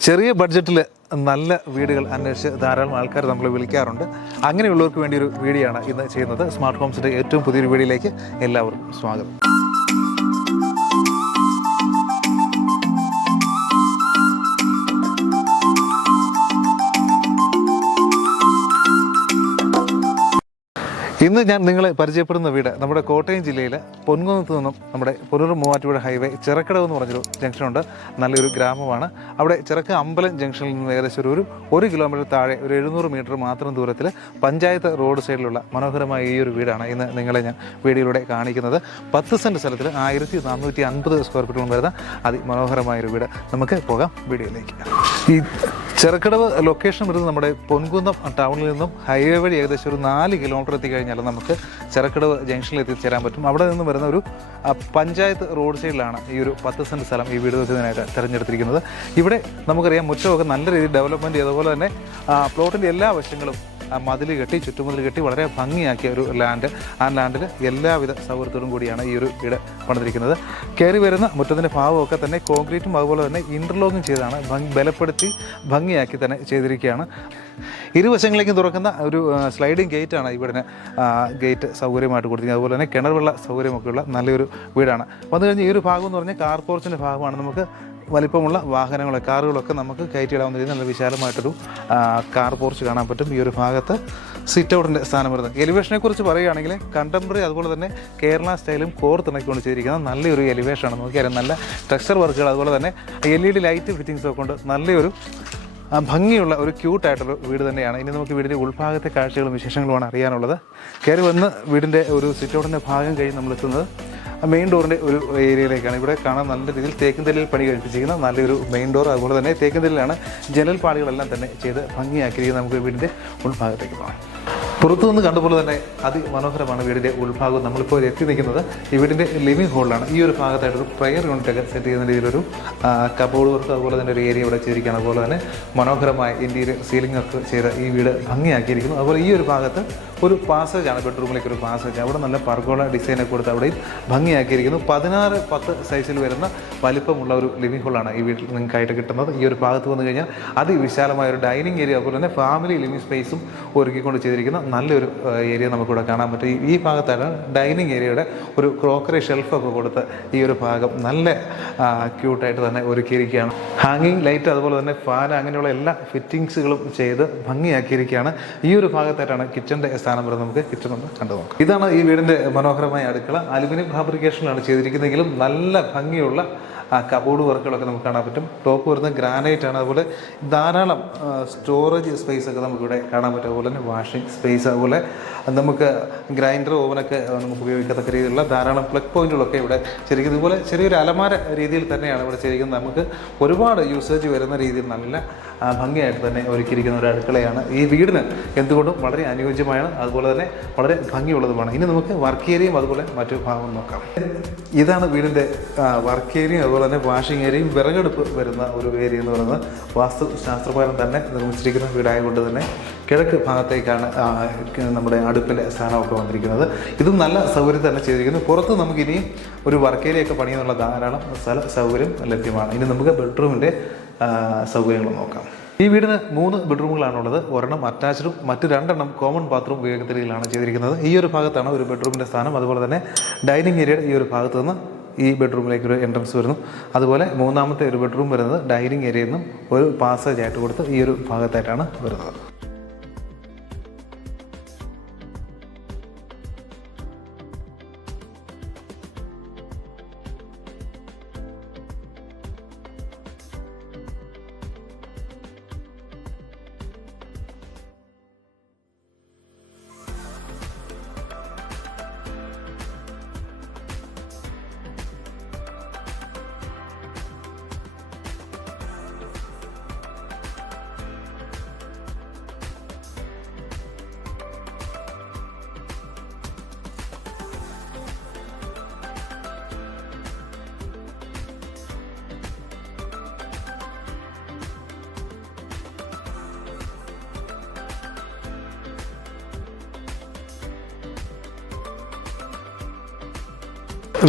ചെറിയ ബഡ്ജറ്റിൽ നല്ല വീടുകൾ അന്വേഷിച്ച് ധാരാളം ആൾക്കാർ നമ്മളെ വിളിക്കാറുണ്ട്. അങ്ങനെയുള്ളവർക്ക് വേണ്ടിയൊരു വീഡിയോ ആണ് ഇന്ന് ചെയ്യുന്നത്. സ്മാർട്ട് ഹോംസിൻ്റെ ഏറ്റവും പുതിയൊരു വീഡിയോയിലേക്ക് എല്ലാവർക്കും സ്വാഗതം. ഇന്ന് ഞാൻ നിങ്ങളെ പരിചയപ്പെടുന്ന വീട് നമ്മുടെ കോട്ടയം ജില്ലയിലെ പൊൻകുന്നത്ത് നിന്നും നമ്മുടെ പുനൂർ മൂവാറ്റുപുഴ ഹൈവേ ചിറക്കടവ് എന്ന് പറഞ്ഞൊരു ജംഗ്ഷനുണ്ട്. നല്ലൊരു ഗ്രാമമാണ്. അവിടെ ചിറക്ക അമ്പലം ജംഗ്ഷനിൽ നിന്ന് ഏകദേശം ഒരു കിലോമീറ്റർ താഴെ ഒരു 700 മീറ്റർ മാത്രം ദൂരത്തിൽ പഞ്ചായത്ത് റോഡ് സൈഡിലുള്ള മനോഹരമായ ഈ ഒരു വീടാണ് ഇന്ന് നിങ്ങളെ ഞാൻ വീഡിയോയിലൂടെ കാണിക്കുന്നത്. 10 സെൻറ്റ് സ്ഥലത്തിൽ 1450 സ്ക്വയർ ഫീറ്റോളം വരുന്ന അതിമനോഹരമായൊരു വീട്. നമുക്ക് പോകാം വീഡിയോയിലേക്ക്. ഈ ചിറക്കടവ് ലൊക്കേഷൻ വരുന്നത് നമ്മുടെ പൊൻകുന്നം ടൗണിൽ നിന്നും ഹൈവേ വഴി ഏകദേശം ഒരു 4 കിലോമീറ്റർ എത്തിക്കഴിഞ്ഞാൽ നമുക്ക് ചിറക്കടവ് ജംഗ്ഷനിൽ എത്തിച്ചേരാൻ പറ്റും. അവിടെ നിന്ന് വരുന്ന ഒരു പഞ്ചായത്ത് റോഡ് സൈഡിലാണ് ഈ ഒരു 10 സെൻറ്റ് സ്ഥലം ഈ വീട് വെച്ചതിനായിട്ട് തിരഞ്ഞെടുത്തിരിക്കുന്നത്. ഇവിടെ നമുക്കറിയാം മുറ്റമൊക്കെ നല്ല രീതിയിൽ ഡെവലപ്മെൻറ്റ് ചെയ്തതുപോലെ തന്നെ പ്ലോട്ടിൻ്റെ എല്ലാ വശങ്ങളും മതിൽ കെട്ടി ചുറ്റുമതിൽ കെട്ടി വളരെ ഭംഗിയാക്കിയ ഒരു ലാൻഡ്. ആ ലാൻഡിൽ എല്ലാവിധ സൗകര്യത്തോടും കൂടിയാണ് ഈ ഒരു വീട് പണിതിരിക്കുന്നത്. കയറി വരുന്ന മുറ്റത്തിൻ്റെ ഭാഗമൊക്കെ തന്നെ കോൺക്രീറ്റും അതുപോലെ തന്നെ ഇൻ്റർലോക്കും ചെയ്താണ് ബലപ്പെടുത്തി ഭംഗിയാക്കി തന്നെ ചെയ്തിരിക്കുകയാണ്. ഇരുവശങ്ങളിലേക്കും തുറക്കുന്ന ഒരു സ്ലൈഡിങ് ഗേറ്റാണ് ഇവിടെ ഗേറ്റ് സൗകര്യമായിട്ട് കൊടുത്തിരിക്കുന്നത്. അതുപോലെ തന്നെ കിണർ വെള്ള സൗകര്യമൊക്കെയുള്ള നല്ലൊരു വീടാണ്. വന്നു കഴിഞ്ഞാൽ ഈ ഒരു ഭാഗം എന്ന് പറഞ്ഞാൽ കാർ പോർച്ചിൻ്റെ ഭാഗമാണ്. നമുക്ക് വലിപ്പമുള്ള കാറുകളൊക്കെ നമുക്ക് കയറ്റിയിടാവുന്ന രീതിയിൽ നല്ല വിശാലമായിട്ടൊരു കാർ പോർച്ച് കാണാൻ പറ്റും. ഈ ഒരു ഭാഗത്ത് സിറ്റ് ഔട്ടിൻ്റെ സ്ഥാനം വരുന്നത്. എലിവേഷനെ കുറിച്ച് പറയുകയാണെങ്കിൽ കണ്ടംപററി അതുപോലെ തന്നെ കേരള സ്റ്റൈലും കോർത്തിണക്കിക്കൊണ്ട് ചെയ്തിരിക്കുന്ന നല്ലൊരു എലിവേഷനാണ്. നോക്കിയാലും നല്ല ടെക്സ്ചർ വർക്കുകൾ അതുപോലെ തന്നെ LED ലൈറ്റ് ഫിറ്റിങ്സൊക്കെ കൊണ്ട് നല്ലൊരു ഭംഗിയുള്ള ഒരു ക്യൂട്ടായിട്ടൊരു വീട് തന്നെയാണ്. ഇനി നമുക്ക് വീടിൻ്റെ ഉൾഭാഗത്തെ കാഴ്ചകളും വിശേഷങ്ങളുമാണ് അറിയാനുള്ളത്. കയറി വന്ന് വീടിൻ്റെ ഒരു സിറ്റ് ഔട്ടിൻ്റെ ഭാഗം കഴിഞ്ഞ് നമ്മളെത്തുന്നത് മെയിൻ ഡോറിൻ്റെ ഒരു ഏരിയയിലേക്കാണ്. ഇവിടെ കാണാൻ നല്ല രീതിയിൽ തേക്കുംതല്ലിൽ പണി കഴിപ്പിച്ചിരിക്കുന്ന നല്ലൊരു മെയിൻ ഡോർ. അതുപോലെ തന്നെ തേക്കുംതല്ലിലാണ് ജനൽ പാളികളെല്ലാം തന്നെ ചെയ്ത് ഭംഗിയാക്കിയിരിക്കുന്നത്. നമുക്ക് വീടിൻ്റെ ഉൾഭാഗത്തേക്ക് പോകാം. പുറത്തു നിന്ന് കണ്ടപോലെ തന്നെ അതിമനോഹരമാണ് വീടിൻ്റെ ഉൾഭാഗം. നമ്മളിപ്പോൾ എത്തി നിൽക്കുന്നത് ഈ വീടിൻ്റെ ലിവിംഗ് ഹോളിലാണ്. ഈ ഒരു ഭാഗത്തായിട്ടൊരു പ്രയർ യൂണിറ്റൊക്കെ സെറ്റ് ചെയ്യുന്ന രീതിയിലൊരു കബോർഡ് വർക്ക് അതുപോലെ തന്നെ ഒരു ഏരിയ ഇവിടെ ചെയ്തിരിക്കുകയാണ്. അതുപോലെ തന്നെ മനോഹരമായ ഇൻറ്റീരിയർ സീലിംഗ് ഒക്കെ ചെയ്ത് ഈ വീട് ഭംഗിയാക്കിയിരിക്കുന്നു. അതുപോലെ ഈ ഒരു ഭാഗത്ത് ഒരു പാസേജാണ്, ബെഡ്റൂമിലേക്ക് ഒരു പാസേജ്. അവിടെ നല്ല പർഗോള ഡിസൈനൊക്കെ കൊടുത്ത് അവിടെയും ഭംഗിയാക്കിയിരിക്കുന്നു. 16x10 സൈസിൽ വരുന്ന വലിപ്പമുള്ള ഒരു ലിവിംഗ് ഹോളാണ് ഈ വീട്ടിൽ നിങ്ങൾക്കായിട്ട് കിട്ടുന്നത്. ഈ ഒരു ഭാഗത്ത് വന്നു കഴിഞ്ഞാൽ അതിവിശാലമായ ഒരു ഡൈനിങ് ഏരിയ അതുപോലെ തന്നെ ഫാമിലി ലിവിംഗ് സ്പേസും ഒരുക്കിക്കൊണ്ട് ചെയ്തിരിക്കുന്ന നല്ലൊരു ഏരിയ നമുക്കിവിടെ കാണാൻ പറ്റും. ഈ ഭാഗത്താണ് ഡൈനിങ് ഏരിയയുടെ ഒരു ക്രോക്കറി ഷെൽഫൊക്കെ കൊടുത്ത് ഈ ഒരു ഭാഗം നല്ല ക്യൂട്ടായിട്ട് തന്നെ ഒരുക്കിയിരിക്കുകയാണ്. ഹാങ്ങിങ് ലൈറ്റ് അതുപോലെ തന്നെ ഫാൻ അങ്ങനെയുള്ള എല്ലാ ഫിറ്റിങ്സുകളും ചെയ്ത് ഭംഗിയാക്കിയിരിക്കുകയാണ്. ഈ ഒരു ഭാഗത്തായിട്ടാണ് കിച്ചൻ്റെ സ്ഥാനം വരെ. നമുക്ക് കിച്ചൺ ഒന്ന് കണ്ടു നോക്കാം. ഇതാണ് ഈ വീടിൻ്റെ മനോഹരമായ അടുക്കള. അലുമിനിയം ഫാബ്രിക്കേഷനിലാണ് ചെയ്തിരിക്കുന്നതെങ്കിലും നല്ല ഭംഗിയുള്ള കബോർഡ് വർക്കുകളൊക്കെ നമുക്ക് കാണാൻ പറ്റും. ടോപ്പ് വരുന്നത് ഗ്രാനൈറ്റ് ആണ്. അതുപോലെ ധാരാളം സ്റ്റോറേജ് സ്പേസ് ഒക്കെ നമുക്കിവിടെ കാണാൻ പറ്റും. അതുപോലെ തന്നെ വാഷിംഗ് സ്പേസ്, അതുപോലെ നമുക്ക് ഗ്രൈൻഡർ ഓവനൊക്കെ നമുക്ക് ഉപയോഗിക്കത്തക്ക രീതിയിലുള്ള ധാരാളം പ്ലഗ് പോയിന്റുകളൊക്കെ ഇവിടെ ചെയ്തിരിക്കുന്നത്. ഇതുപോലെ ചെറിയൊരു അലമാര രീതിയിൽ തന്നെയാണ് ഇവിടെ ചെയ്തിരിക്കുന്നത്. നമുക്ക് ഒരുപാട് യൂസേജ് വരുന്ന രീതിയിൽ നല്ല ഭംഗിയായിട്ട് തന്നെ ഒരുക്കിയിരിക്കുന്ന ഒരു അടുക്കളയാണ്. ഈ വീടിന് എന്തുകൊണ്ടും വളരെ അനുയോജ്യമാണ്, അതുപോലെ തന്നെ വളരെ ഭംഗിയുള്ളതുമാണ്. ഇനി നമുക്ക് വർക്ക് ഏരിയയും അതുപോലെ മറ്റു ഭാഗം നോക്കാം. ഇതാണ് വീടിൻ്റെ വർക്ക് ഏരിയയും അതുപോലെ തന്നെ വാഷിംഗ് ഏരിയയും വിറകെടുപ്പ് വരുന്ന ഒരു ഏരിയ എന്ന് പറയുന്നത് വാസ്തു ശാസ്ത്രപ്രകാരം തന്നെ നിർമ്മിച്ചിരിക്കുന്ന വീടായതുകൊണ്ട് തന്നെ കിഴക്ക് ഭാഗത്തേക്കാണ് നമ്മുടെ അടുപ്പിൻ്റെ സ്ഥാനമൊക്കെ വന്നിരിക്കുന്നത്. ഇതും നല്ല സൗകര്യം തന്നെ ചെയ്തിരിക്കുന്നു. പുറത്ത് നമുക്കിനിയും ഒരു വർക്ക് ഏരിയയൊക്കെ പണിയെന്നുള്ള ധാരാളം സ്ഥല സൗകര്യം ലഭ്യമാണ്. ഇനി നമുക്ക് ബെഡ്റൂമിൻ്റെ സൗകര്യങ്ങൾ നോക്കാം. ഈ വീടിന് 3 ബെഡ്റൂമുകളാണുള്ളത്. ഒരെണ്ണം അറ്റാച്ച്ഡും മറ്റ് 2 കോമൺ ബാത്റൂം ഉപയോഗിക്കുന്ന രീതിയിലാണ് ചെയ്തിരിക്കുന്നത്. ഈ ഒരു ഭാഗത്താണ് ഒരു ബെഡ്റൂമിൻ്റെ സ്ഥാനം. അതുപോലെ തന്നെ ഡൈനിങ് ഏരിയയുടെ ഈ ഒരു ഭാഗത്ത് നിന്ന് ഈ ബെഡ്റൂമിലേക്ക് ഒരു എൻട്രൻസ് വരുന്നു. അതുപോലെ മൂന്നാമത്തെ ഒരു ബെഡ്റൂം വരുന്നത് ഡൈനിങ് ഏരിയയിൽ നിന്നും ഒരു പാസേജ് ആയിട്ട് കൊടുത്ത് ഈ ഒരു ഭാഗത്തായിട്ടാണ് വരുന്നത്.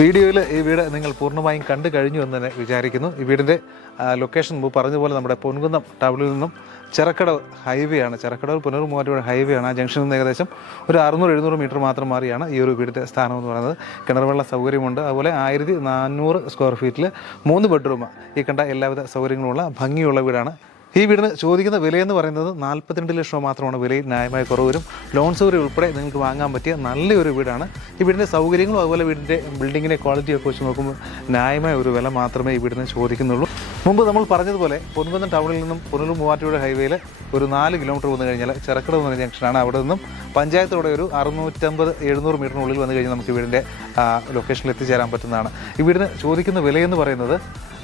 വീഡിയോയിൽ ഈ വീട് നിങ്ങൾ പൂർണ്ണമായും കണ്ടു കഴിഞ്ഞു എന്ന് തന്നെ വിചാരിക്കുന്നു. ഈ വീടിൻ്റെ ലൊക്കേഷൻ മുമ്പ് പറഞ്ഞതുപോലെ നമ്മുടെ പൊൻകുന്നം ടൗണിൽ നിന്നും ചിറക്കടവ് ഹൈവേ ആണ്. ചിറക്കടവ് പുനലൂർ മൂവാറ്റുപുഴ ഹൈവേ ആണ്. ആ ജംഗ്ഷനിൽ നിന്ന് ഏകദേശം ഒരു 600-700 മീറ്റർ മാത്രം മാറിയാണ് ഈ ഒരു വീടിൻ്റെ സ്ഥാനം എന്ന് പറയുന്നത്. കിണർവെള്ള സൗകര്യമുണ്ട്. അതുപോലെ 1400 സ്ക്വയർ ഫീറ്റിൽ 3 ബെഡ്റൂം, ഈ കണ്ട എല്ലാവിധ സൗകര്യങ്ങളുള്ള ഭംഗിയുള്ള വീടാണ്. ഈ വീടിന് ചോദിക്കുന്ന വിലയെന്ന് പറയുന്നത് 42 ലക്ഷം രൂപ മാത്രമാണ്. വിലയിൽ ന്യായമായ കുറവ് വരും. ലോൺ സൗകര്യം ഉൾപ്പെടെ നിങ്ങൾക്ക് വാങ്ങാൻ പറ്റിയ നല്ലൊരു വീടാണ്. ഈ വീടിൻ്റെ സൗകര്യങ്ങളും അതുപോലെ വീടിൻ്റെ ബിൽഡിങ്ങിൻ്റെ ക്വാളിറ്റിയൊക്കെ വെച്ച് നോക്കുമ്പോൾ ന്യായമായ ഒരു വില മാത്രമേ ഈ വീടിന് ചോദിക്കുന്നുള്ളൂ. മുമ്പ് നമ്മൾ പറഞ്ഞതുപോലെ പൊൻകുന്നം ടൗണിൽ നിന്നും പുനലൂർ മൂവാറ്റുപുഴ ഹൈവേയിൽ ഒരു 4 കിലോമീറ്റർ വന്നു കഴിഞ്ഞാൽ ചിറക്കടവ് എന്ന ജംഗ്ഷനാണ്. അവിടെ നിന്നും പഞ്ചായത്തോടെ ഒരു 650-700 മീറ്ററിനുള്ളിൽ വന്നു കഴിഞ്ഞാൽ നമുക്ക് വീടിൻ്റെ ലൊക്കേഷനിൽ എത്തിച്ചേരാൻ പറ്റുന്നതാണ്. ഈ വീടിന് ചോദിക്കുന്ന വിലയെന്ന് പറയുന്നത്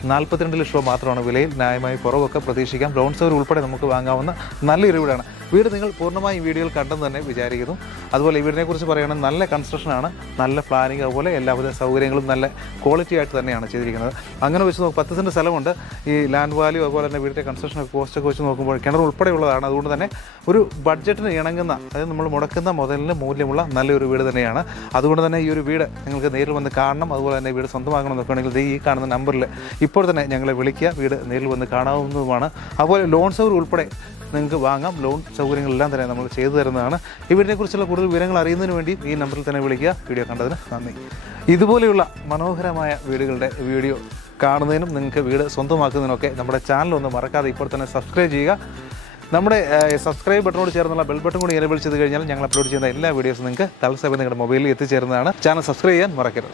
42 ലക്ഷം രൂപ മാത്രമാണ്. വിലയിൽ ന്യായമായി കുറവൊക്കെ പ്രതീക്ഷിക്കാം. ലോൺ സൗകര്യം ഉൾപ്പെടെ നമുക്ക് വാങ്ങാവുന്ന നല്ലൊരു വീടാണ്. വീട് നിങ്ങൾ പൂർണ്ണമായും വീഡിയോയിൽ കണ്ടെന്ന് തന്നെ വിചാരിക്കുന്നു. അതുപോലെ ഈ വീടിനെക്കുറിച്ച് പറയുകയാണെങ്കിൽ നല്ല കൺസ്ട്രക്ഷനാണ്, നല്ല പ്ലാനിങ്, അതുപോലെ എല്ലാവിധ സൗകര്യങ്ങളും നല്ല ക്വാളിറ്റി ആയിട്ട് തന്നെയാണ് ചെയ്തിരിക്കുന്നത്. അങ്ങനെ വെച്ച് നോക്കും 10 സെൻറ്റ് സ്ഥലമുണ്ട്. ഈ ലാൻഡ് വാല്യൂ അതുപോലെ തന്നെ വീടിൻ്റെ കൺസ്ട്രക്ഷൻ കോസ്റ്റൊക്കെ വെച്ച് നോക്കുമ്പോൾ കിണർ ഉൾപ്പെടെയുള്ളതാണ്. അതുകൊണ്ട് തന്നെ ഒരു ബഡ്ജറ്റിന് ഇണങ്ങുന്ന, അതായത് നമ്മൾ മുടക്കുന്ന മുതലിന് മൂല്യമുള്ള നല്ലൊരു വീട് തന്നെയാണ്. അതുകൊണ്ട് തന്നെ ഈ ഒരു വീട് നിങ്ങൾക്ക് നേരിൽ വന്ന് കാണണം, അതുപോലെ തന്നെ വീട് സ്വന്തമാക്കണം എന്നൊക്കെ ആണെങ്കിൽ ഈ കാണുന്ന നമ്പറിൽ ഇപ്പോൾ തന്നെ ഞങ്ങളെ വിളിക്കുക. വീട് നേരിൽ വന്ന് കാണാവുന്നതുമാണ്. അതുപോലെ ലോൺ സൗകര്യം ഉൾപ്പെടെ നിങ്ങൾക്ക് വാങ്ങാം. ലോൺ സൗകര്യങ്ങളെല്ലാം തന്നെ നമ്മൾ ചെയ്തു തരുന്നതാണ്. ഈ വീടിനെക്കുറിച്ചുള്ള കൂടുതൽ വിവരങ്ങൾ അറിയുന്നതിന് വേണ്ടി ഈ നമ്പറിൽ തന്നെ വിളിക്കുക. വീഡിയോ കണ്ടതിന് നന്ദി. ഇതുപോലെയുള്ള മനോഹരമായ വീടുകളുടെ വീഡിയോ കാണുന്നതിനും നിങ്ങൾക്ക് വീട് സ്വന്തമാക്കുന്നതിനൊക്കെ നമ്മുടെ ചാനൽ ഒന്ന് മറക്കാതെ ഇപ്പോൾ തന്നെ സബ്സ്ക്രൈബ് ചെയ്യുക. നമ്മുടെ സബ്സ്ക്രൈബ് ബട്ടണോട് ചേർന്നുള്ള ബെൽ ബട്ടൺ കൂടി എനേബിൾ ചെയ്ത് കഴിഞ്ഞാൽ ഞങ്ങൾ അപ്ലോഡ് ചെയ്യുന്ന എല്ലാ വീഡിയോസും നിങ്ങൾക്ക് തത്സമയം നിങ്ങളുടെ മൊബൈലിൽ എത്തിച്ചേരുന്നതാണ്. ചാനൽ സബ്സ്ക്രൈബ് ചെയ്യാൻ മറക്കരുത്.